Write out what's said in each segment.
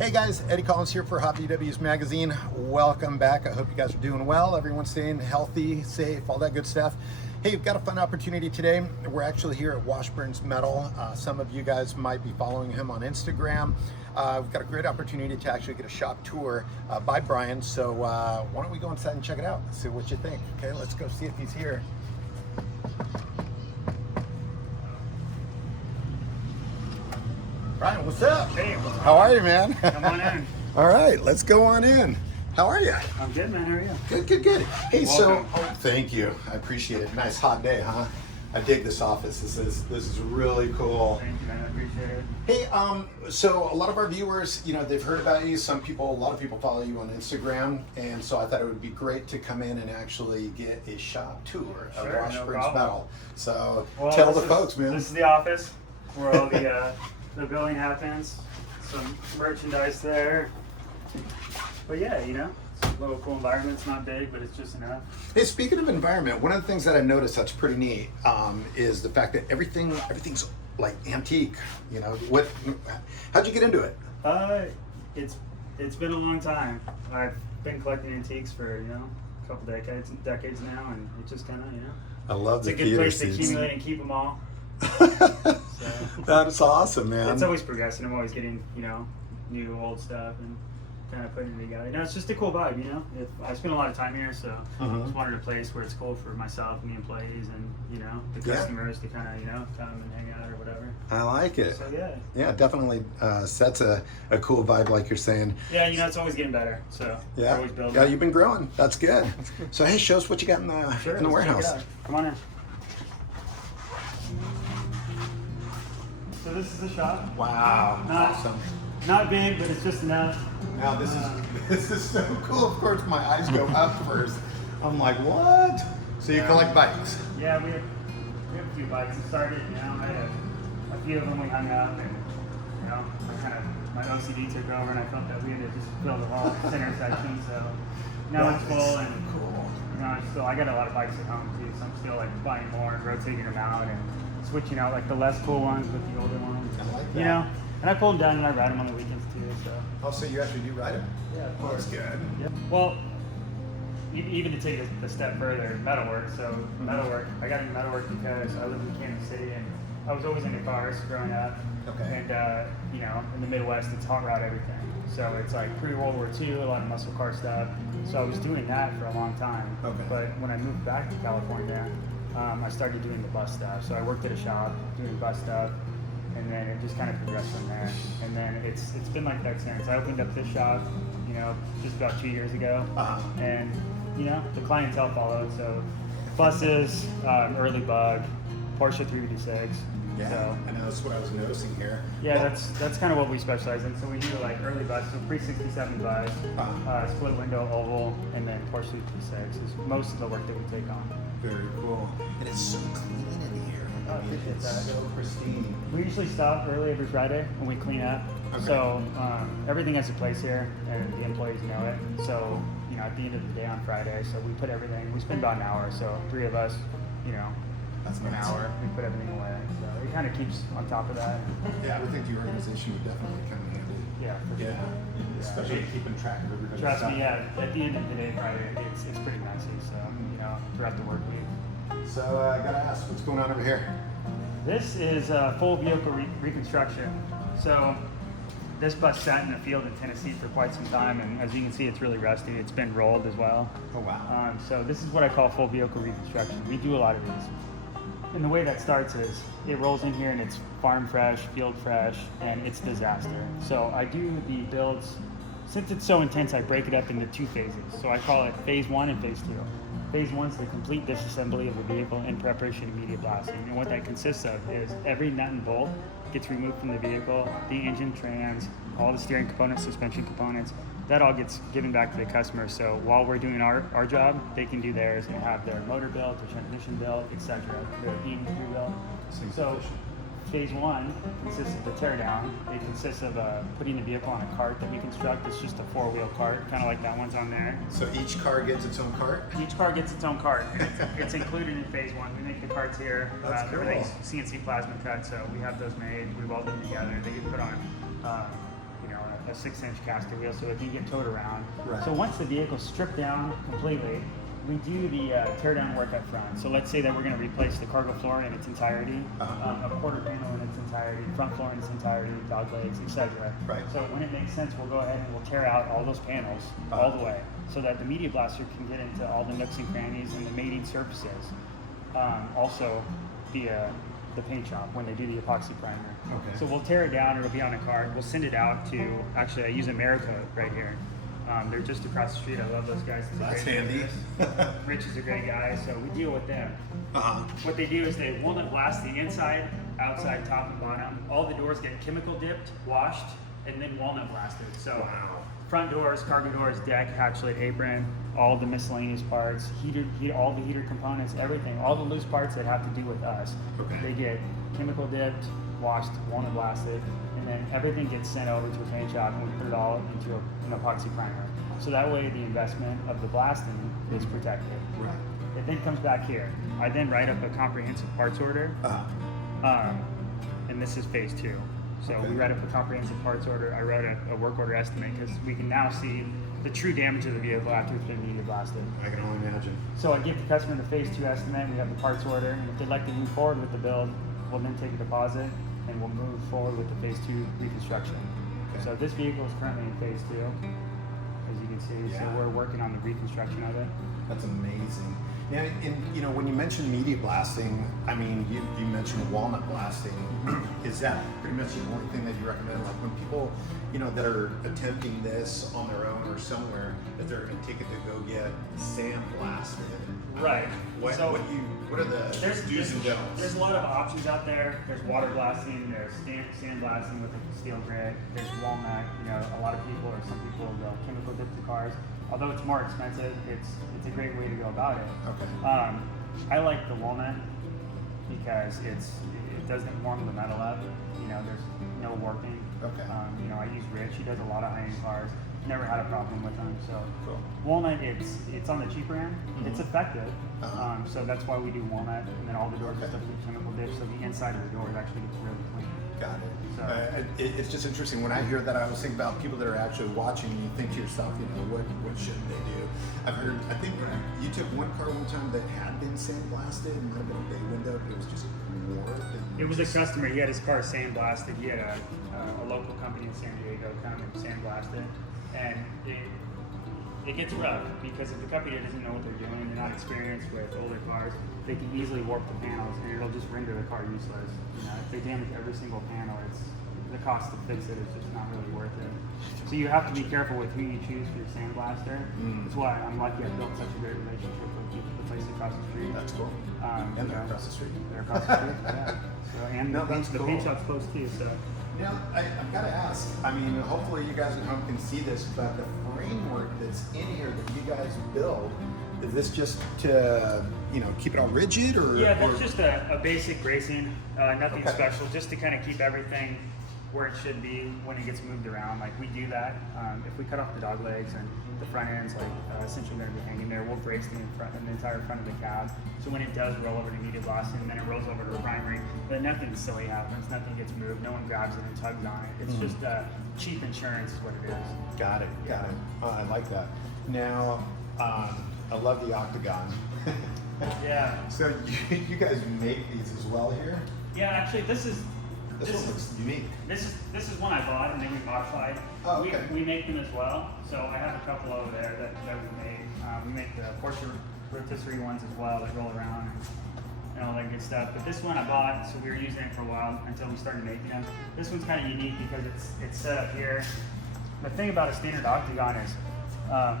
Hey guys, Eddie Collins here for Hot VW's magazine. Welcome back. I hope you guys are doing well. Everyone's staying healthy, safe, all that good stuff. Hey, we've got a fun opportunity today. We're actually here at Washburn's Metal. Some of you guys might be following him on Instagram. We've got a great opportunity to actually get a shop tour by Brian. So why don't we go inside and check it out? See what you think. Okay, let's go see if he's here. Brian, what's up? Hey, what's up? How are you, man? Come on in. All right, let's go on in. How are you? I'm good, man. How are you? Good, good, good. Hey, Welcome. thank you. I appreciate it. Nice hot day, huh? I dig this office. This is really cool. Thank you, man. I appreciate it. Hey, so a lot of our viewers, you know, they've heard about you. A lot of people follow you on Instagram, and so I thought it would be great to come in and actually get a shop tour of Sure, no Washburn's problem. Metal. So Well, tell the this folks, is, man. This is the office where all the billing happens. Some merchandise there. But yeah, you know, it's a little cool environment. It's not big, but it's just enough. Hey, speaking of environment, one of the things that I noticed that's pretty neat is the fact that everything's like antique. You know, how'd you get into it? It's been a long time. I've been collecting antiques for, you know, a couple decades now, and it just kind of, you know. I love It's the a good theater place to seats. accumulate and keep them all. That is awesome, man. It's always progressing. I'm always getting, you know, new old stuff and kind of putting it together. You know, it's just a cool vibe, you know. I spend a lot of time here, so I just wanted a place where it's cool for myself and the employees and, you know, the customers to kind of, you know, come and hang out or whatever. I like it. So yeah. Yeah, definitely sets a cool vibe, like you're saying. Yeah, you know, it's always getting better. So Yeah, we're always building. yeah, you've been growing. That's good. So hey, show us what you got in the Sure, in the let's check it warehouse. out. Come on in. So this is the shop. Wow, Not- awesome. Not big, but it's just enough. Now this is so cool. Of course, my eyes go up first. I'm like, what? So you collect bikes? Yeah, we have a few bikes. It started, you know, I had a few of them we hung up, and you know, my OCD took over, and I felt that we had to just fill the whole center section. So now it's full, and cool. you know, I got a lot of bikes at home too, so I'm still like buying more and rotating them out and switching out like the less cool ones with the older ones. I like that. You know, and I pull them down and I ride them on the weekends too. So Oh, so you actually do ride it? yeah, of Oh, course. that's good. Yep. Well, even to take it a step further, metalwork. So metalwork, I got into metalwork because I lived in Kansas City and I was always into cars growing up. Okay. And you know, in the Midwest, it's hot rod everything. So it's like pre-World War II, a lot of muscle car stuff. So I was doing that for a long time. Okay. But when I moved back to California, I started doing the bus stuff. So I worked at a shop doing bus stuff. And then it just kind of progressed from there. And then it's been like that since. I opened up this shop, you know, just about 2 years ago. And, you know, the clientele followed. So buses, early bug, Porsche 356. Yeah, So, I know that's what I was noticing here. yeah, Well, that's kind of what we specialize in. So we do like early bus, so pre-67 bus, split window, oval, and then Porsche 356 is most of the work that we take on. very cool. And it's so clean in here. Oh, I appreciate It's that. so pristine. We usually stop early every Friday when we clean up. Okay. So everything has a place here, and the employees know it. So you know, at the end of the day on Friday, so we put everything. We spend about an hour. So 3 of us, you know, That's an nice. hour. We put everything away. So it kind of keeps on top of that. Yeah, I would think the organization would definitely come in handy. Yeah, for sure. Yeah, especially keeping track of everybody's Trust stuff. me, yeah. At the end of the day, Friday, it's pretty messy. So you know, throughout the work week. So I gotta ask, what's going on over here? This is full vehicle reconstruction. So this bus sat in the field in Tennessee for quite some time, and as you can see, it's really rusty. It's been rolled as well. Oh wow. So this is what I call full vehicle reconstruction. We do a lot of these. And the way that starts is it rolls in here and it's farm fresh, field fresh, and it's a disaster. So I do the builds. Since it's so intense, I break it up into 2 phases. So I call it phase 1 and phase 2. Phase 1 is the complete disassembly of the vehicle in preparation of media blasting. And what that consists of is every nut and bolt gets removed from the vehicle, the engine, trans, all the steering components, suspension components, that all gets given back to the customer. So while we're doing our job, they can do theirs and have their motor built, their transmission built, etc. Their beam rebuilt. So phase 1 consists of the teardown. It consists of putting the vehicle on a cart that we construct. It's just a 4-wheel cart, kind of like that one's on there. So each car gets its own cart? Each car gets its own cart. It's included in phase 1. We make the carts here. That's cool. Everything's CNC plasma cut, so we have those made. We weld them together. They get put on a 6-inch caster wheel so it can get towed around. Right. So once the vehicle's stripped down completely, we do the tear down work up front. So let's say that we're going to replace the cargo floor in its entirety, a quarter panel in its entirety, front floor in its entirety, dog legs, etc. Right. So when it makes sense, we'll go ahead and we'll tear out all those panels all the way so that the media blaster can get into all the nooks and crannies and the mating surfaces. Also, the paint shop when they do the epoxy primer. Okay. So we'll tear it down, it'll be on a cart, we'll send it out to, actually I use Americoat right here. They're just across the street. I love those guys. That's handy. Rich is a great guy, so we deal with them. Uh-huh. What they do is they walnut blast the inside, outside, top, and bottom. All the doors get chemical dipped, washed, and then walnut blasted. So front doors, cargo doors, deck, hatchlet, apron, all the miscellaneous parts, all the heater components, everything, all the loose parts that have to do with us. Okay. They get chemical dipped, washed, walnut blasted, and then everything gets sent over to a paint shop and we put it all into an epoxy primer. So that way the investment of the blasting is protected. Right. It then comes back here. I then write up a comprehensive parts order, and this is phase 2. So we write up a comprehensive parts order. I wrote a work order estimate because we can now see the true damage of the vehicle after it's been media blasted. I can only imagine. So I give the customer the phase 2 estimate. We have the parts order, and if they'd like to move forward with the build, we'll then take a deposit and we'll move forward with the phase 2 reconstruction. Okay. So this vehicle is currently in phase 2, as you can see. So we're working on the reconstruction of it. That's amazing. Yeah, and when you mentioned media blasting, I mean, you mentioned walnut blasting. Is that pretty much the only thing that you recommend? Like when people, that are attempting this on their own or somewhere, that they're going to take it to go get sandblasted. Right. What are the do's and don'ts? There's a lot of options out there. There's water blasting. There's sand blasting with a steel grit. There's walnut. A lot of people or some people will chemical dip the cars. Although it's more expensive, it's a great way to go about it. Okay. I like the walnut because it doesn't warm the metal up. There's no warping. Okay. I use Rich. He does a lot of high-end cars. Never had a problem with them. So cool. Walnut, it's on the cheaper end. It's effective. So that's why we do walnut, and then all the doors and stuff get chemical dips, so the inside of the door actually gets really clean. Got it. So, it's just interesting. When I hear that, I was thinking about people that are actually watching. You think to yourself, what should they do? I think you took one car one time that had been sandblasted, and might have been a bay window, but it was just warped. It was a customer. He had his car sandblasted. He had a local company in San Diego come and sandblast it, and it gets rough because if the company doesn't know what they're doing, they're not experienced with older cars, they can easily warp the panels and it'll just render the car useless. If they damage every single panel, the cost to fix it is just not really worth it. So you have to be careful with who you choose for your sandblaster. That's why I'm lucky I built such a great relationship with the place across the street. That's cool. And they're across the street. They're across the street, yeah. So, and the paint shop's close too, so. I've got to ask. I mean, hopefully you guys at home can see this, but the framework that's in here that you guys build, is this just to keep it all rigid, or? Yeah, that's just a basic bracing, nothing special, just to kind of keep everything where it should be when it gets moved around. Like we do that. If we cut off the dog legs and the front end's essentially going to be hanging there, we'll brace the entire front of the cab. So when it does roll over to media blasting, then it rolls over to the primary, but nothing silly happens, nothing gets moved, no one grabs it and tugs on it. It's just cheap insurance is what it is. Got it. I like that. Now, I love the octagon. Yeah. So you guys make these as well here? Yeah, actually this one looks unique. This is one I bought and then we modified. Oh, okay. We make them as well. So I have a couple over there that we made. We make the Porsche rotisserie ones as well that roll around and all that good stuff. But this one I bought, so we were using it for a while until we started making them. This one's kind of unique because it's set up here. The thing about a standard octagon is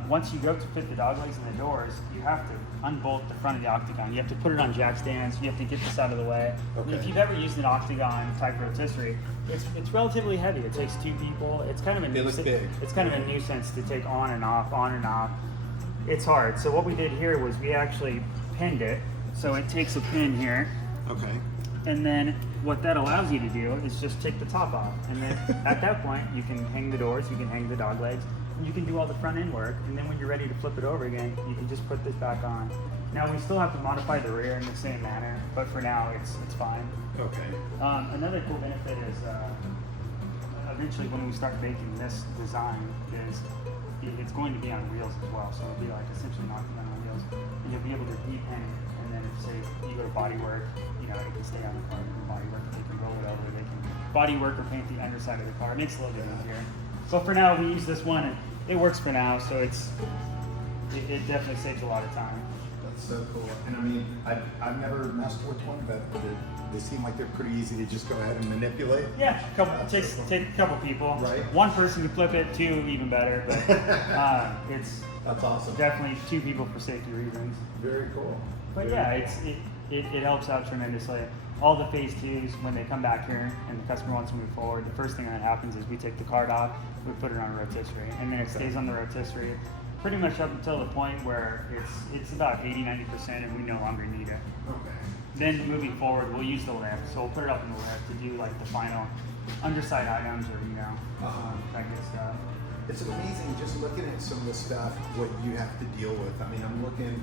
once you go to fit the dog legs and the doors, you have to unbolt the front of the octagon. You have to put it on jack stands. You have to get this out of the way. Okay. If you've ever used an octagon type rotisserie, it's relatively heavy. It takes 2 people. It's kind of a big. It's kind of a nuisance to take on and off. It's hard. So what we did here was we actually pinned it. So it takes a pin here. Okay. And then what that allows you to do is just take the top off. And then at that point, you can hang the doors, you can hang the dog legs, and you can do all the front end work. And then when you're ready to flip it over again, you can just put this back on. Now we still have to modify the rear in the same manner, but for now it's fine. Okay. Another cool benefit is of eventually when we start making this design is it's going to be on wheels as well. So it'll be like essentially knocking on wheels, and you'll be able to de-paint. And then if say you go to body work, you know, it can stay on the car. You can body work, they can roll it over, they can body work or paint the underside of the car. It makes it a little bit easier. So for now, we use this one, and it works for now. So it definitely saves a lot of time. That's so cool. And I mean, I've never messed with one, but they seem like they're pretty easy to just go ahead and manipulate. Yeah, take a couple people. Right. One person can flip it, two even better. But it's That's awesome. definitely two people for safety reasons. Very cool. But Very yeah, cool. it helps out tremendously. All the phase twos, when they come back here and the customer wants to move forward, the first thing that happens is we take the card off, we put it on a rotisserie, and then it stays on the rotisserie pretty much up until the point where it's about 80-90% and we no longer need it. Okay. Then moving forward, we'll use the lift. So we'll put it up in the lift to do like the final underside items or, you know, that good stuff. It's amazing just looking at some of the stuff, what you have to deal with. I mean, I'm looking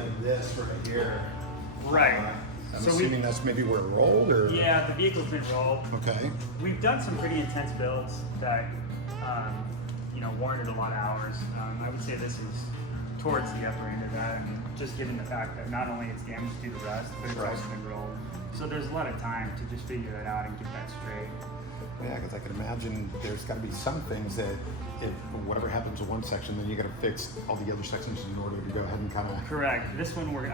at this right here. Right. I'm So assuming that's maybe where it rolled, or? Yeah, the vehicle's been rolled. Okay. We've done some pretty intense builds that, you know, warranted a lot of hours. I would say this is towards the upper end of that, and just given the fact that not only it's damaged due to rust, but it's Right. also been rolled. So there's a lot of time to just figure that out and get that straight. Yeah, because I can imagine there's got to be some things that if whatever happens in one section, then you got to fix all the other sections in order to go ahead and kind of. Correct. This one we're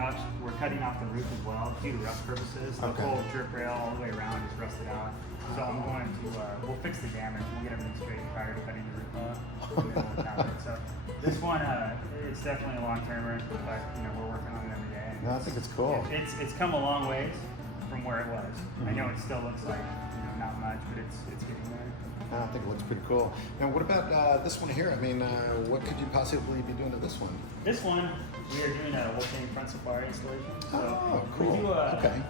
cutting off the roof as well due to rust purposes. The Okay. whole drip rail all the way around is rusted out. So I'm going to we'll fix the damage. We'll get everything straight prior to cutting the roof off. And then we'll count it. So this one it's definitely a long termer, but you know we're working on it every day. And No, I think it's cool. It's come a long ways from where it was. I know it still looks like not much, but it's getting there. I think it looks pretty cool. Now, what about this one here? I mean, what could you possibly be doing to this one? This one, we are doing a Wolfgang front safari installation. So Oh, cool. We do Okay.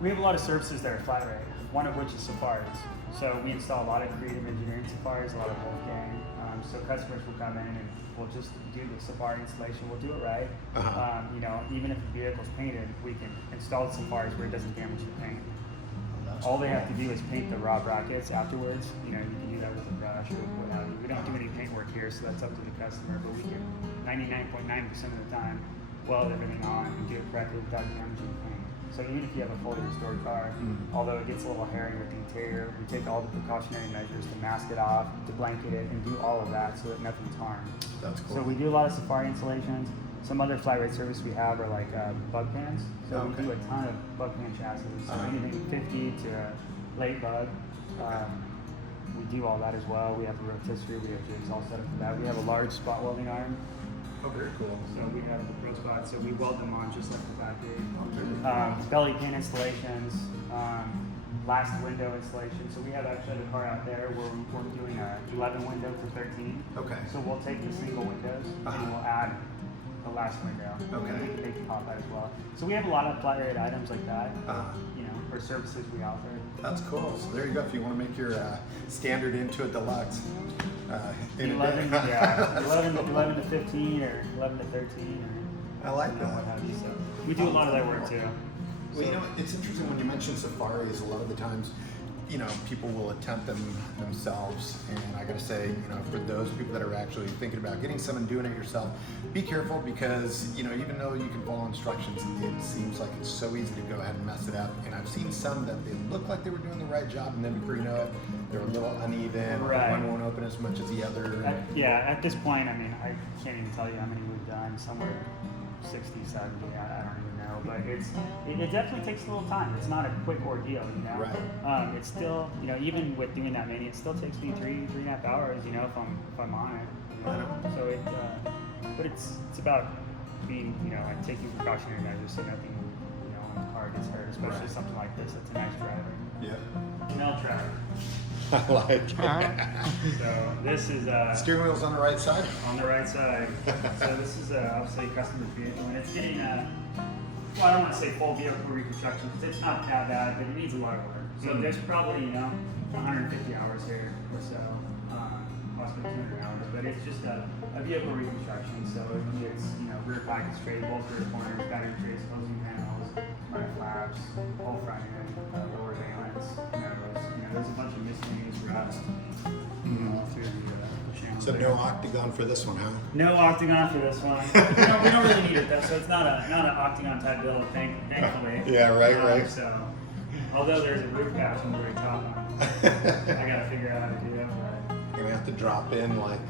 We have a lot of services that are flat rate, one of which is safaris. So we install a lot of creative engineering safaris, a lot of Wolfgang. So customers will come in and we'll just do the safari installation. We'll do it right. You know, even if the vehicle's painted, we can install the safaris where it doesn't damage the paint. All they have to do is paint the raw brackets afterwards. You know, you can do that with a brush or what have you. We don't do any paint work here, so that's up to the customer, but we can 99.9% of the time weld everything on and do it correctly without damaging the paint. So even if you have a fully restored car, although it gets a little hairy with the interior, we take all the precautionary measures to mask it off, to blanket it, and do all of that so that nothing's harmed. That's cool. So we do a lot of safari installations. Some other flat rate service we have are like bug pans. So we do a ton of bug pan chassis. So anything 50 to late bug. We do all that as well. We have the rotisserie, we have jigs all set up for that. We have a large spot welding arm. Oh, very cool. So we have the pro spots, so we weld them on just like the factory. Belly pin installations, last window installation. So we have actually the car out there where we're doing a 11 window to 13. Okay. So we'll take the single windows and we'll add the last window. Okay. And they can pop out as well. So we have a lot of flat rate items like that, you know, or services we offer. That's cool. So there you go. If you want to make your standard into a deluxe. 11 to 15 or 11 to 13 or I like you know, that. what have you. So we do a lot of that work too. Well, you know, it's interesting when you mention safaris. A lot of the times, you know, people will attempt them themselves, and I gotta say, you know, for those people that are actually thinking about getting some and doing it yourself, be careful because, you know, even though you can follow instructions, it seems like it's so easy to go ahead and mess it up. And I've seen some that they look like they were doing the right job, and then before you know it, they're a little uneven. Right. One won't open as much as the other. At this point, I mean, I can't even tell you how many we've done. Somewhere 60, 70, I don't even know. But it definitely takes a little time. It's not a quick ordeal, you know. Right. It's still, you know, even with doing that many, it still takes me 3.5 hours, you know, if I'm on it. You know? So but it's about being, you know, like taking precautionary measures so nothing, you know, when the car gets hurt, especially something like this. That's a nice driver. Yeah. Mel Trevor. I like it. So this is Steering wheel's on the right side. on the right side. So this is obviously a customer's vehicle, and it's getting well, I don't want to say full vehicle reconstruction because it's not that bad, but it needs a lot of work. So there's probably 150 hours here or so, possibly 200 hours, but it's just a vehicle reconstruction. So it's rear package tray, both rear corners, battery trays, closing panels, front flaps, whole front end, lower valence. There's a bunch of miscellaneous rust through the channel. So no octagon for this one, huh? No octagon for this one. We don't really need it though, so it's not an octagon type build, thankfully. Yeah, right. So, although there's a roof patch on the very top one, I gotta figure out how to do that. You're gonna have to drop in like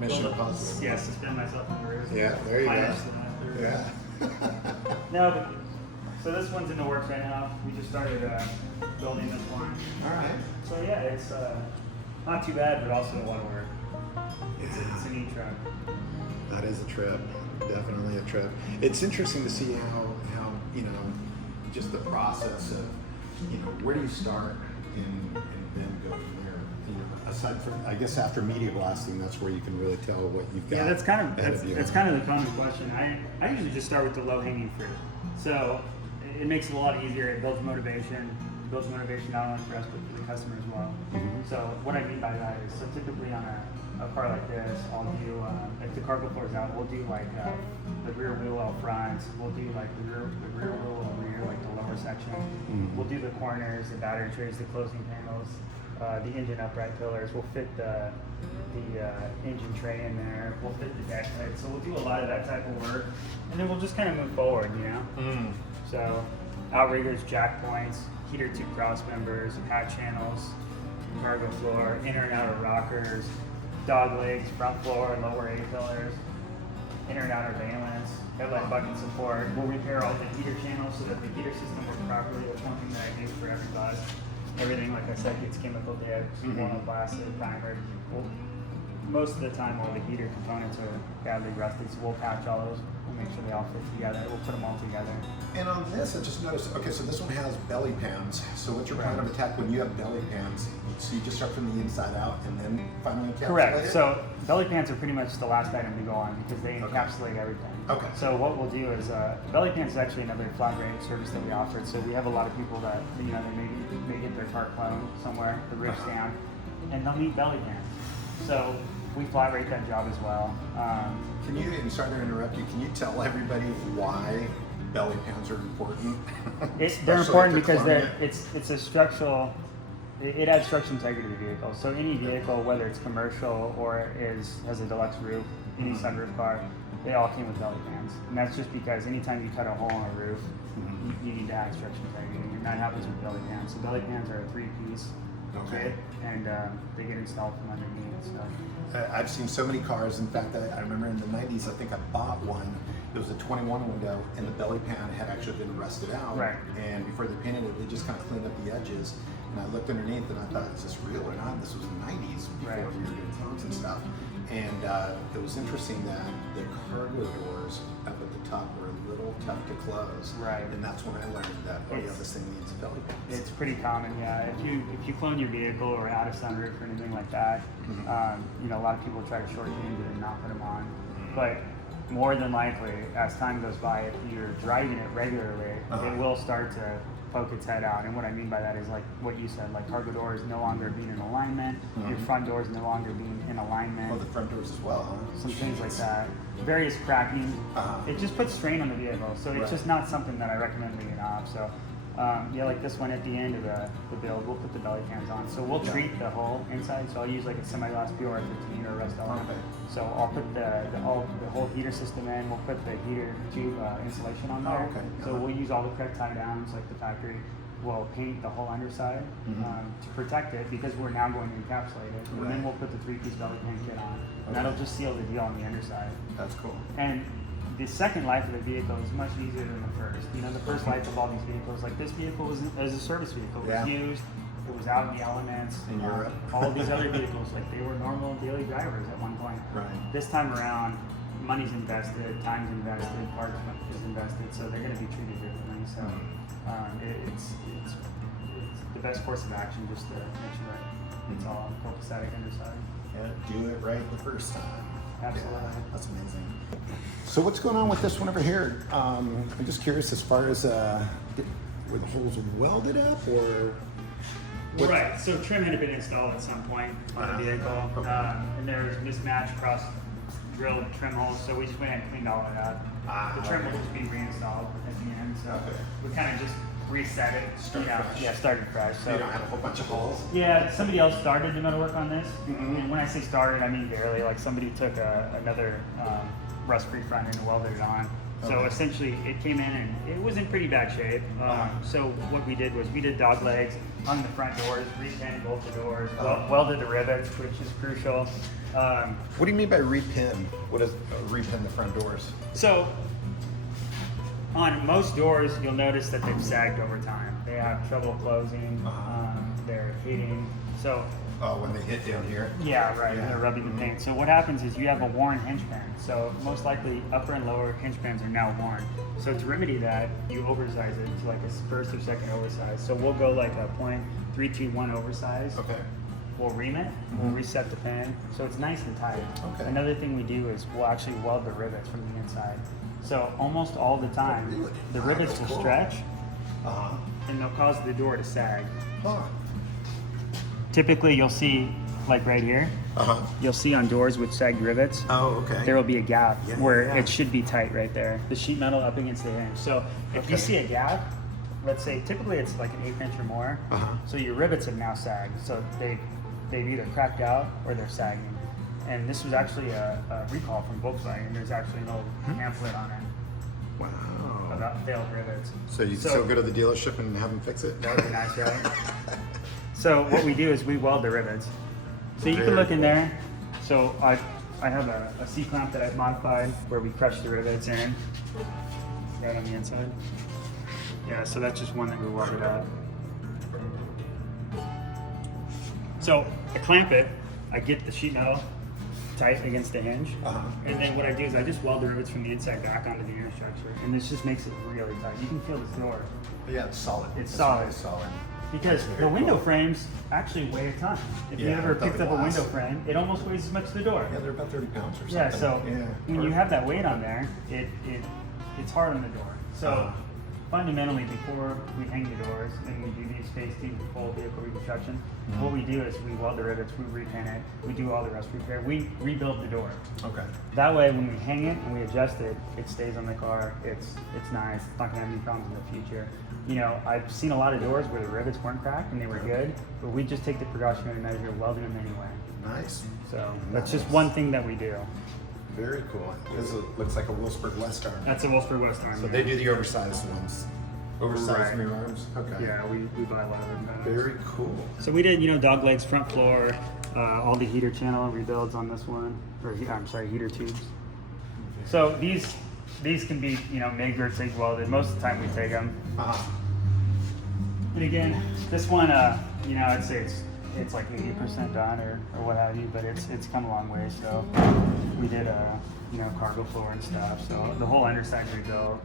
Mission Impossible. Yeah, suspend myself on the roof. Yeah, there you go. Yeah. No, but, so this one's in the works right now. We just started building this one. All right. So yeah, it's not too bad, but also a lot of work. It's a neat truck. That is a trip. Definitely a trip. It's interesting to see how just the process of where do you start and then go from there. Aside from, I guess after media blasting, that's where you can really tell what you've got. Yeah, that's kind of the common question. I usually just start with the low hanging fruit. So it makes it a lot easier. It builds motivation. It builds motivation not only for us but for the customer as well. So what I mean by that is, so typically on a car like this, I'll do if the cargo floor is out, we'll do like the rear wheel out front. We'll do like the rear wheel over rear, like the lower section. We'll do the corners, the battery trays, the closing panels, the engine upright pillars. We'll fit the engine tray in there. We'll fit the deck lid. So we'll do a lot of that type of work, and then we'll just kind of move forward, So outriggers, jack points, heater tube cross members, hat channels, cargo floor, inner and outer rockers, dog legs, front floor, lower A-pillars, inner and outer valence, headlight bucket support. We'll repair all the heater channels so that the heater system works properly. That's one thing that I do for every bus. Everything, like I said, gets chemical dipped, monoblasted, primered. Most of the time, all the heater components are badly rusted, so we'll patch all those. We'll make sure they all fit together. We'll put them all together. And on this, I just noticed, okay, so this one has belly pans. So what's your plan of attack when you have belly pans? So you just start from the inside out and then finally encapsulate Correct. it? So belly pans are pretty much the last item to go on because they encapsulate everything. Okay. So what we'll do is, belly pans is actually another flat rate service that we offer. So we have a lot of people that, they may get their car cloned somewhere, the roof's down, and they'll need belly pans. So we flat rate that job as well. Can you, and sorry to interrupt you, can you tell everybody why belly pans are important? They're important because it's a structural, it adds structural integrity to the vehicle. So any vehicle, whether it's commercial or has a deluxe roof, any sunroof car, they all came with belly pans. And that's just because anytime you cut a hole in a roof, you need to add structural integrity. And that happens with belly pans. So belly pans are a 3-piece kit, and they get installed from underneath. So. I've seen so many cars. In fact, I remember in the 90s, I think I bought one. It was a 21 window, and the belly pan had actually been rusted out. Right. And before they painted it, they just kind of cleaned up the edges. And I looked underneath, and I thought, is this real or not? This was the 90s, before we were doing phones and stuff. And it was interesting that the cargo doors up at the top were a little tough to close. Right. And that's when I learned that, this thing needs belly pans. It's pretty common, yeah. If you clone your vehicle or add a sunroof or anything like that, a lot of people try to shortchange it and not put them on. But more than likely, as time goes by, if you're driving it regularly, it will start to poke its head out. And what I mean by that is like what you said, like cargo doors no longer being in alignment, your front doors no longer being in alignment. Oh, the front doors as well, huh? Some things like that. Various cracking. It just puts strain on the vehicle. So it's just not something that I recommend leaving off. So like this one at the end of the build, we'll put the belly pans on. So we'll treat the whole inside. So I'll use like a semi-gloss PR15 or rust element. So I'll put the whole heater system in. We'll put the heater tube insulation on there. So we'll use all the correct tie downs like the factory. We'll paint the whole underside to protect it because we're now going to encapsulate it. And then we'll put the 3-piece belly pan kit on. And that'll just seal the deal on the underside. That's cool. And the second life of the vehicle is much easier than the first. The first life of all these vehicles, like this vehicle was a service vehicle. It was used, it was out in the elements. In Europe. All of these other vehicles, like they were normal daily drivers at one point. Right. This time around, money's invested, time's invested, parts is invested, so they're going to be treated differently. So it's the best course of action just to make sure that it's all copacetic underside. Yeah, do it right the first time. Absolutely. Yeah, that's amazing. So what's going on with this one over here? I'm just curious as far as were the holes welded up or? Right, so trim had been installed at some point on the vehicle, and there was mismatched cross drilled trim holes, so we just went ahead and cleaned all of that. The trim will just be reinstalled at the end, so we're reset it. Start fresh. Yeah, started fresh. So you don't have a whole bunch of holes. Yeah, somebody else started the metal work on this. And when I say started, I mean barely. Like somebody took another rust-free front end and welded it on. So Okay. essentially, it came in and it was in pretty bad shape. So what we did was we did dog legs on the front doors, repinned both the doors, welded the rivets, which is crucial. What do you mean by repin? What is repin the front doors? So on most doors, you'll notice that they've sagged over time. They have trouble closing. They're hitting. So when they hit down here. yeah, right. And they're rubbing the paint. So what happens is you have a worn hinge pan. So most likely upper and lower hinge pans are now worn. So to remedy that, you oversize it to like a first or second oversize. So we'll go like a .321 oversize. Okay. We'll ream it. We'll reset the pan so it's nice and tight. Okay. Another thing we do is we'll actually weld the rivets from the inside. So almost all the time, Really? the Wow, rivets that's will cool. stretch Uh-huh. and they'll cause the door to sag. Huh. Typically, you'll see, like right here, Uh-huh. you'll see on doors with sagged rivets, Oh, okay. there will be a gap Yeah, where yeah. it should be tight right there. The sheet metal up against the hinge. So if you Okay. see a gap, let's say typically it's like an 1/8 inch or more. Uh-huh. So your rivets have now sagged. So they've either cracked out or they're sagging. And this was actually a recall from Volkswagen. There's actually an old pamphlet on it Wow. about failed rivets. So you still go to the dealership and have them fix it? That would be nice, right? So what we do is we weld the rivets. So you can Very look in cool. there. So I have a C-clamp that I've modified where we crush the rivets in right on the inside. Yeah, so that's just one that we welded up. So I clamp it, I get the sheet metal tight against the hinge, and then what I do is I just weld the rivets from the inside back onto the inner structure, and this just makes it really tight. You can feel this door. Yeah, it's solid. It's solid. Really solid. Because Very the window cool. frames actually weigh a ton. If you Yeah, ever without picked the up a glass. window frame, it almost weighs as much as the door. Yeah, they're about 30 pounds or something. Yeah, so Yeah. when you have that weight on there, it's hard on the door. So fundamentally, before we hang the doors and we do these phase two full vehicle reconstruction, what we do is we weld the rivets, we repin it, we do all the rust repair, we rebuild the door. Okay. That way, when we hang it and we adjust it, it stays on the car. It's nice. It's not gonna have any problems in the future. You know, I've seen a lot of doors where the rivets weren't cracked and they were good, but we just take the precautionary measure of welding them anyway. Nice. So that's just one thing that we do. Very cool. This looks like a Wolfsburg West arm. That's a Wolfsburg West arm. So they do the oversized ones. Oversized Right. new arms? Okay. Yeah, we buy a lot of them. Very cool. So we did, dog legs, front floor, all the heater channel rebuilds on this one, or I'm sorry, heater tubes. So these can be, MIG or TIG welded. Most of the time we TIG them. And again, this one, I'd say it's like 80% done or what have you, but it's come a long way. So we did cargo floor and stuff. So the whole underside rebuilt.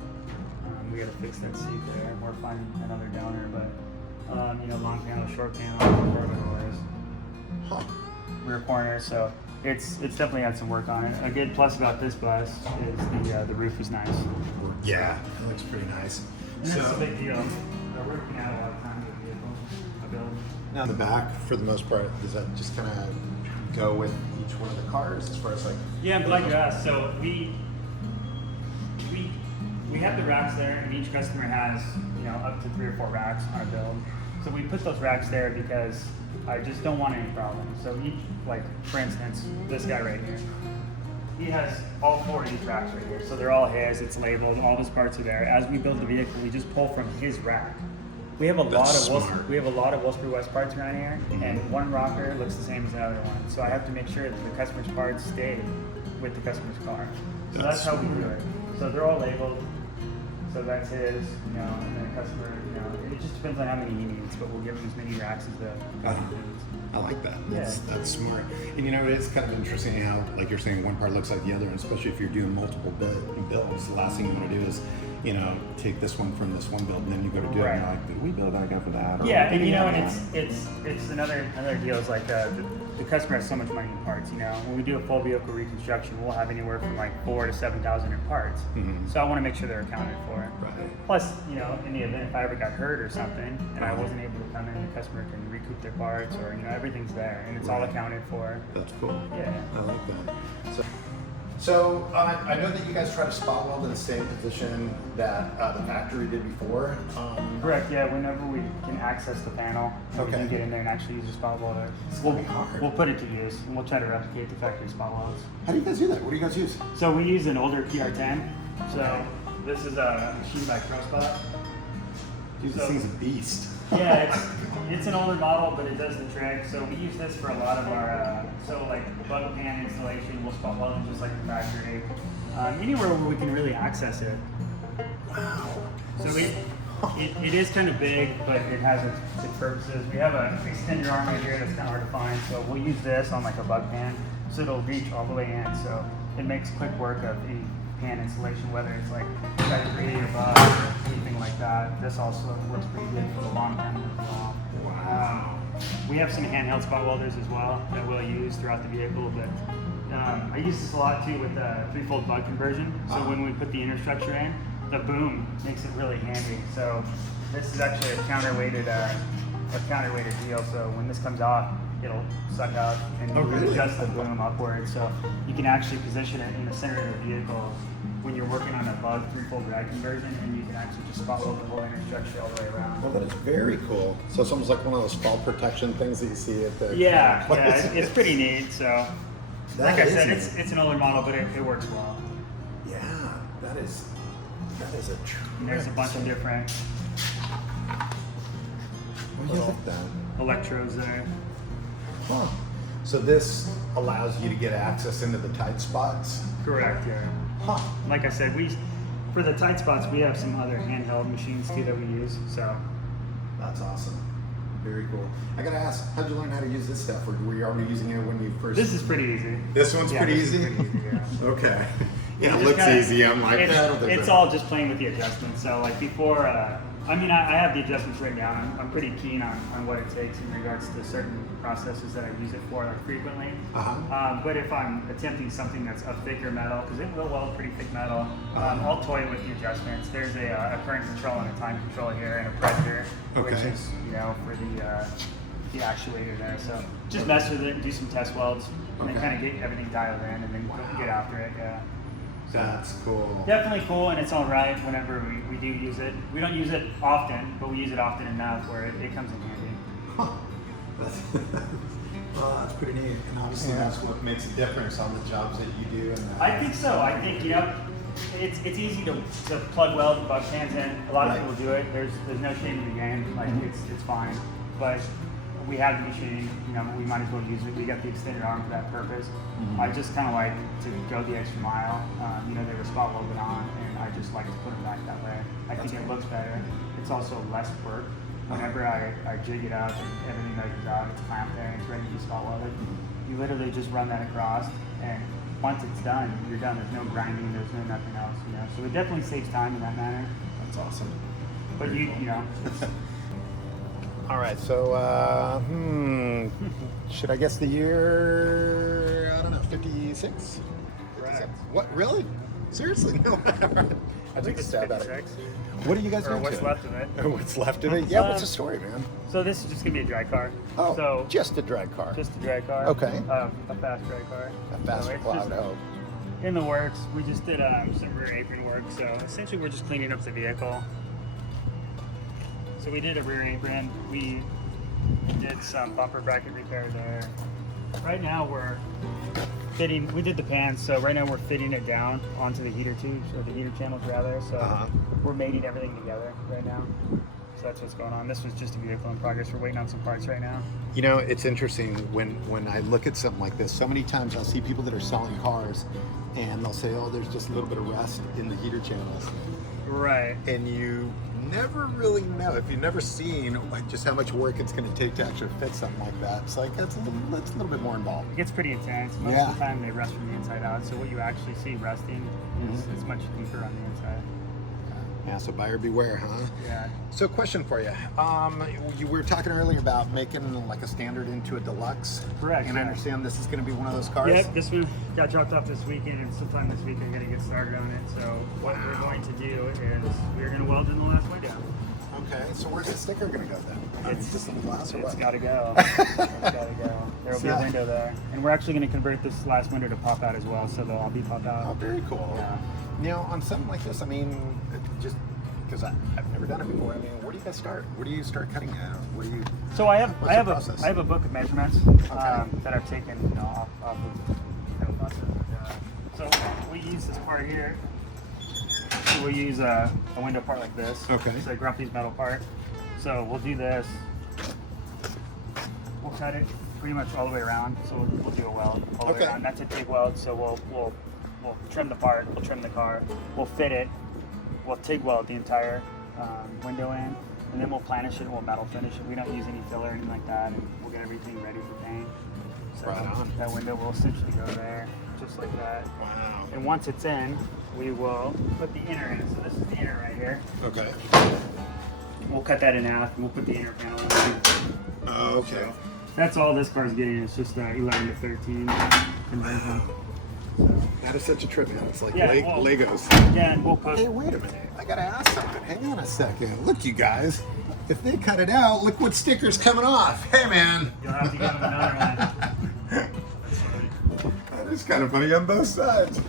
We got to fix that seat there. We're finding another donor, but long panel, short panel, Huh. rear corner. So it's definitely had some work on it. A good plus about this bus is the roof is nice. Yeah, it looks pretty nice. And that's a big deal. We're working out a lot of time with the vehicle, I build. Now the back, for the most part, does that just kind of go with each one of the cars as far as like? Yeah, I'm glad you asked. So we have the racks there, and each customer has up to 3 or 4 racks on a build. So we put those racks there because I just don't want any problems. So each, like for instance, this guy right here, he has all 4 of these racks right here. So they're all his. It's labeled. All his parts are there. As we build the vehicle, we just pull from his rack. We have a lot of Wolfsburg West parts around here, and one rocker looks the same as the other one. So I have to make sure that the customer's parts stay with the customer's car. So that's how we do it. So they're all labeled. So that's his, and then the customer, it just depends on how many he needs, but we'll give him as many racks as the customer needs. I like that. Yeah. That's smart. And it is kind of interesting how, like you're saying, one part looks like the other, and especially if you're doing multiple builds, the last thing you want to do is, take this one from this one build, and then you go to do it, and you're like, did we build that guy for that? Or Yeah, and it's another deal is like the customer has so much money in parts. When we do a full vehicle reconstruction, we'll have anywhere from like 4,000 to 7,000 in parts. So I want to make sure they're accounted for. Right. Plus, in the event if I ever got hurt or something and I wasn't able to come in, the customer can recoup their parts, or everything's there and it's all accounted for. That's cool. Yeah. I like that. So So I know that you guys try to spot weld in the same position that the factory did before. Correct, yeah, whenever we can access the panel, and we Okay. can get in there and actually use a spot welder, It's gonna be hard. we'll put it to use, and we'll try to replicate the factory spot welds. How do you guys do that? What do you guys use? So we use an older PR10, so this is a machine by Crowspot. Dude, this So- thing's a beast. Yeah, it's an older model, but it does the trick. So we use this for a lot of our, like bug pan installation, we'll spot weld it just like the factory. Anywhere where we can really access it. Wow. So it is kind of big, but it has its purposes. We have an extender arm right here that's kind of hard to find, so we'll use this on like a bug pan, so it'll reach all the way in. So it makes quick work of any pan installation, whether it's like factory or bug or anything like that. This also works pretty good for the long term as well. Wow. We have some handheld spot welders as well that we'll use throughout the vehicle, but I use this a lot too with the threefold bug conversion. So when we put the inner structure in, the boom makes it really handy. So this is actually a counterweighted deal. So when this comes off, it'll suck up and you can adjust the boom upward. So you can actually position it in the center of the vehicle when you're working on a bug threefold drag conversion, and you can actually just spot weld the whole inner structure all the way around. Well, that is very cool. So it's almost like one of those fall protection things that you see at the Yeah, place. it's pretty neat. So, That like I is said, neat. it's an older model, but it works well. Yeah, that is a trip. And there's a bunch of different Well, you like that. electrodes there. Huh. So this allows you to get access into the tight spots. Correct. Yeah. Huh. Like I said, for the tight spots, we have some other handheld machines too that we use. So, That's awesome. Very cool. I gotta ask, how'd you learn how to use this stuff, or were you already using it when you first? this is pretty easy. This one's Yeah, pretty this is easy. pretty easy, yeah. Okay. Yeah, it Just looks kinda- easy. I'm like, it's, I don't think it's so. all just playing with the adjustments. So like before, I have the adjustments written down. I'm pretty keen on what it takes in regards to certain processes that I use it for like frequently. But if I'm attempting something that's a thicker metal, because it will weld pretty thick metal, I'll toy with the adjustments. There's a current control and a time control here and a pressure, which Okay. is for the actuator there. So just mess with it and do some test welds, and then Okay. kind of get everything dialed in, and then get after it. Yeah. So That's cool. definitely cool, and it's all right whenever we do use it. We don't use it often, but we use it often enough where it comes in handy. Huh. Well, that's pretty neat, and obviously that's what makes a difference on the jobs that you do. And I think so. I think it's easy to plug weld bug pans in. A lot of Right. people do it. There's no shame in the game. Like it's fine, but we have the machine. We might as well use it. We got the extended arm for that purpose. I just kind of like to go the extra mile. They were spot welded on, and I just like to put them back that way. I think it looks better. It's also less work. Whenever I jig it up and everything measures out, it's clamped there and it's ready to be spot welded. You literally just run that across, and once it's done, you're done. There's no grinding, there's no nothing else. So it definitely saves time in that manner. that's awesome. But it's, All right, so should I guess the year? I don't know, 56. Correct. What? Really? Seriously? No. I think a stab at it. 56. What are you guys Or doing? what's left of it. What's left of it? Yeah. What's the story, man? So this is just gonna be a drag car. Oh, so just a drag car. just a drag car. Okay. A fast drag car. A faster it's plow, just I hope. in the works. We just did some rear apron work. So essentially, we're just cleaning up the vehicle. So we did a rear apron. We did some bumper bracket repair there. Right now we're fitting. We did the pans, so right now we're fitting it down onto the heater tubes, or the heater channels rather. So we're mating everything together right now. So that's what's going on. This was just a vehicle in progress. We're waiting on some parts right now. You know, it's interesting when I look at something like this. So many times I'll see people that are selling cars, and they'll say, "Oh, there's just a little bit of rust in the heater channels," Right. and you never really know if you've never seen just how much work it's going to take to actually fit something like that. It's like that's a little bit more involved. It gets pretty intense. Most of the time they rust from the inside out. So what you actually see rusting is much deeper on the inside. Yeah, so buyer beware, huh? Yeah. So question for you. You were talking earlier about making like a standard into a deluxe. Correct, And I yeah. understand this is going to be one of those cars. Yep, this one got dropped off this weekend, and sometime this week I'm going to get started on it. So what we're going to do is we're going to weld in the last window. Okay, so where's the sticker going to go then? It's just in the glass or It's what? got to go. It's got to go. There will be a window there. And we're actually going to convert this last window to pop out as well, so they'll all be pop out. Oh, very cool. Yeah. Now, on something like this, I mean, just because I've never done it before, I mean, where do you guys start? Where do you start cutting out? What do you? So I have process? I have a book of measurements Okay. that I've taken off of metal buses. So we use this part here. So we use a window part like this. Okay. It's a Grumpy's metal part. So we'll do this. We'll cut it pretty much all the way around. So we'll do a weld all the way around. That's a TIG weld. So we'll trim the part. We'll trim the car. We'll fit it. We'll TIG weld the entire window in, and then we'll planish it and we'll metal finish it. We don't use any filler or anything like that, and we'll get everything ready for paint. So Right on. that window will essentially go there, just like that. Wow. And once it's in, we will put the inner in. So this is the inner right here. Okay. We'll cut that in half, and we'll put the inner panel in. Oh, okay. So that's all this car's getting. It's just 11 to 13 conversion. That is such a trip, man. It's like Yeah, Legos. Yeah, and we'll put. Hey, wait a minute. I gotta ask something. Hang on a second. Look, you guys. If they cut it out, look what sticker's coming off. Hey, man. You'll have to give them another one. That is kind of funny on both sides.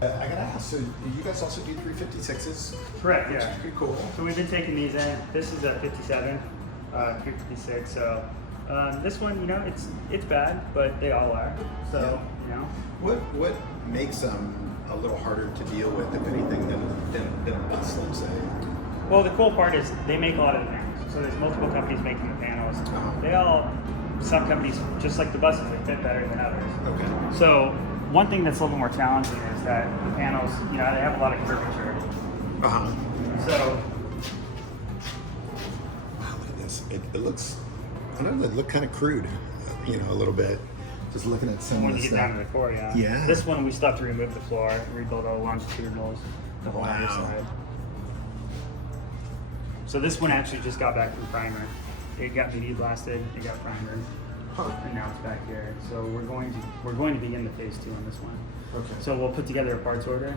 I gotta ask. So you guys also do 356s? Correct. Which Yeah. is pretty cool. So we've been taking these in. This is a 57, 356. So this one, it's bad, but they all are. So What makes them a little harder to deal with, if anything, than a bus, let's say? Well, the cool part is they make a lot of the panels. So there's multiple companies making the panels. Some companies, just like the buses, they fit better than others. Okay. So one thing that's a little more challenging is that the panels, they have a lot of curvature. Uh-huh. So Wow, look at this. It looks, I don't know, it look kind of crude, a little bit. Just looking at some when of you this get stuff. down to the core, yeah. Yeah. This one we still have to remove the floor, rebuild all the longitudinals, the whole Wow. underside. So this one actually just got back from primer. It got VD blasted, it got primered, and now it's back here. So we're going to begin the phase 2 on this one. Okay. So we'll put together a parts order,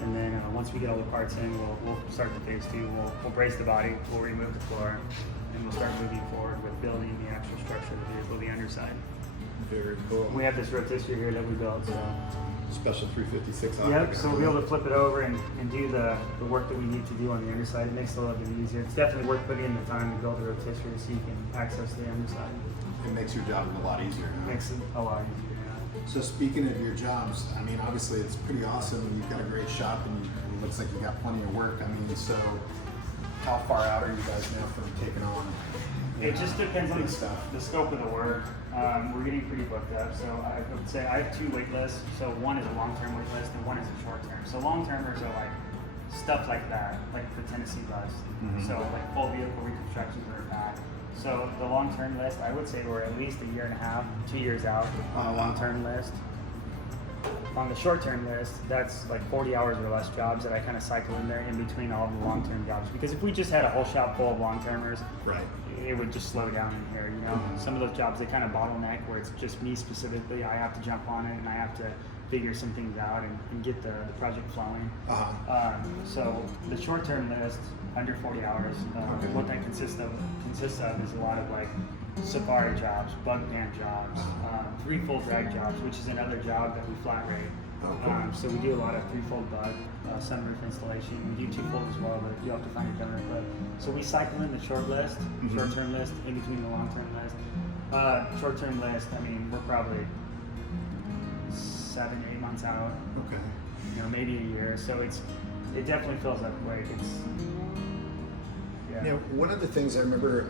and then once we get all the parts in, we'll start the phase 2. We'll brace the body, we'll remove the floor, and we'll start moving forward with building the actual structure of the vehicle, the underside. Very cool. We have this rotisserie here that we built, so. Special 356. Yep, so we'll be able to flip it over and do the work that we need to do on the underside. It makes it a little bit easier. It's definitely worth putting in the time to build the rotisserie so you can access the underside. It makes your job a lot easier. Huh? Makes it a lot easier, yeah. So speaking of your jobs, I mean, obviously it's pretty awesome. You've got a great shop, and it looks like you got plenty of work. I mean, so how far out are you guys now from taking on? It just depends on big stuff. the scope of the work. We're getting pretty booked up, so I would say I have 2 wait lists. So one is a long-term wait list, and one is a short-term. So long-termers are like stuff like that, like the Tennessee bus. Mhm. So like full vehicle reconstructions are back. So the long-term list, I would say we're at least 1.5 years, 2 years out on the long-term list. On the short-term list, that's like 40 hours or less jobs that I kind of cycle in there in between all the long-term jobs. Because if we just had a whole shop full of long-termers, Right. it would just slow down in here, Some of those jobs, they kind of bottleneck where it's just me specifically. I have to jump on it and I have to figure some things out and get the project flowing. Uh-huh. So the short-term list, under 40 hours, what that consists of is a lot of like safari jobs, bug pan jobs, 3 full drag jobs, which is another job that we flat rate. Oh, cool. So we do a lot of 3-fold bug, sunroof installation. We do 2-fold as well, but you have to find your gunner. But so we cycle in the short-term list, in between the long-term list. Short-term list, I mean, we're probably 7-8 months out. Okay. Maybe a year. So it definitely feels that way. Now, one of the things I remember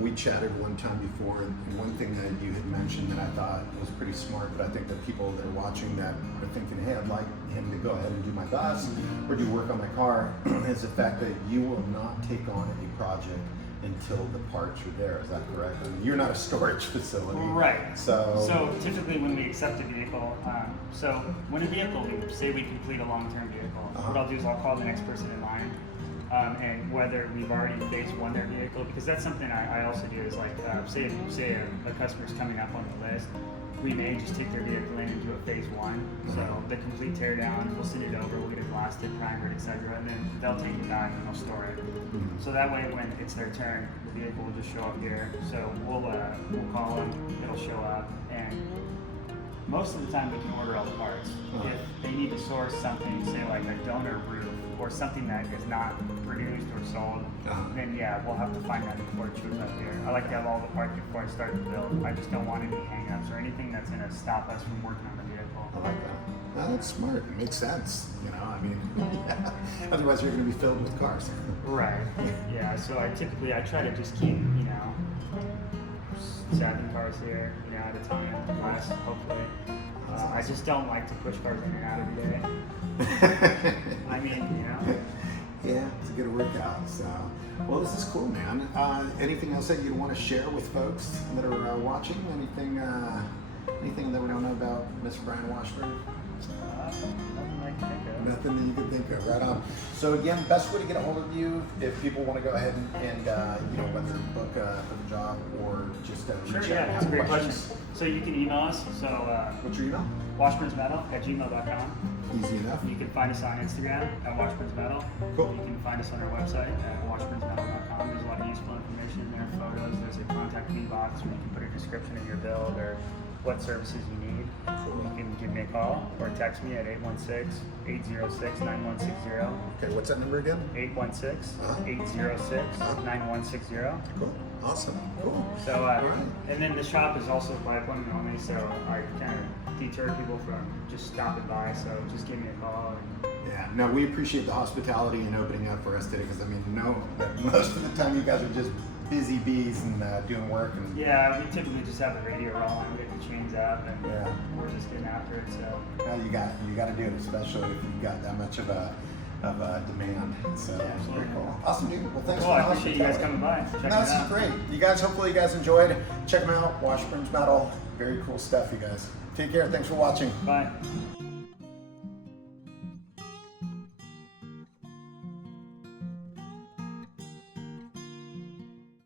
we chatted one time before, and one thing that you had mentioned that I thought was pretty smart, but I think that people that are watching that are thinking, hey, I'd like him to go ahead and do my bus or do work on my car, is the fact that you will not take on a project until the parts are there. Is that correct? I mean, you're not a storage facility. Right. So typically when we accept a vehicle, so when a vehicle, say we complete a long-term vehicle, what I'll do is I'll call the next person in line, and whether we've already phase one their vehicle, because that's something I also do is like, say a customer's coming up on the list, we may just take their vehicle in and do a phase one. So the complete tear down, we'll send it over, we'll get it blasted, primered, etc. And then they'll take it back and they'll store it. So that way when it's their turn, the vehicle will just show up here. So we'll call them, it'll show up, and most of the time we can order all the parts. If they need to source something, say like a donor roof or something that is not produced or sold, then yeah, we'll have to find that before it shows up here. I like to have all the parts before I start the build. I just don't want any hang-ups or anything that's going to stop us from working on the vehicle. I like that. No, that's smart. It makes sense. You know, I mean, yeah. Otherwise you're going to be filled with cars. Right. Yeah. So I try to just keep 7 cars here, at a time, less hopefully. I just don't like to push cars in and out every day. I mean, Yeah, it's a good workout. So, well, this is cool, man. Anything else that you want to share with folks that are watching? Anything that we don't know about Mr. Brian Washburn? Nothing I can think of. Nothing that you can think of. Right on. So again, best way to get a hold of you if people want to go ahead and whether book for the job or just Sure, reach out yeah, and that's a have great questions. question. So you can email us. So What's your email? washburnsmetal@gmail.com. Easy enough. You can find us on Instagram at washburnsmetal. Cool. You can find us on our website at washburnsmetal.com. There's a lot of useful information there, photos. There's a contact me box where you can put a description of your build or what services you need. You can give me a call or text me at 816-806-9160. Okay, what's that number again? 816-806-9160. Cool. Awesome. Cool. So, and then the shop is also by appointment only, so I kind of deter people from just stopping by. So just give me a call. Yeah, no, we appreciate the hospitality and opening up for us today because most of the time you guys are just busy bees and doing work. And yeah, we typically just have the radio rolling, we get the chains up, and we're just getting after it. So you got to do it, especially if you've got that much of a demand. So absolutely. pretty cool. Awesome, dude. Well, thanks Cool, for the I appreciate you guys hospitality. coming by. Checking No, it this is out. great. You guys, hopefully you guys enjoyed. Check them out, Washburn's Metal. Very cool stuff, you guys. Take care. Thanks for watching. Bye.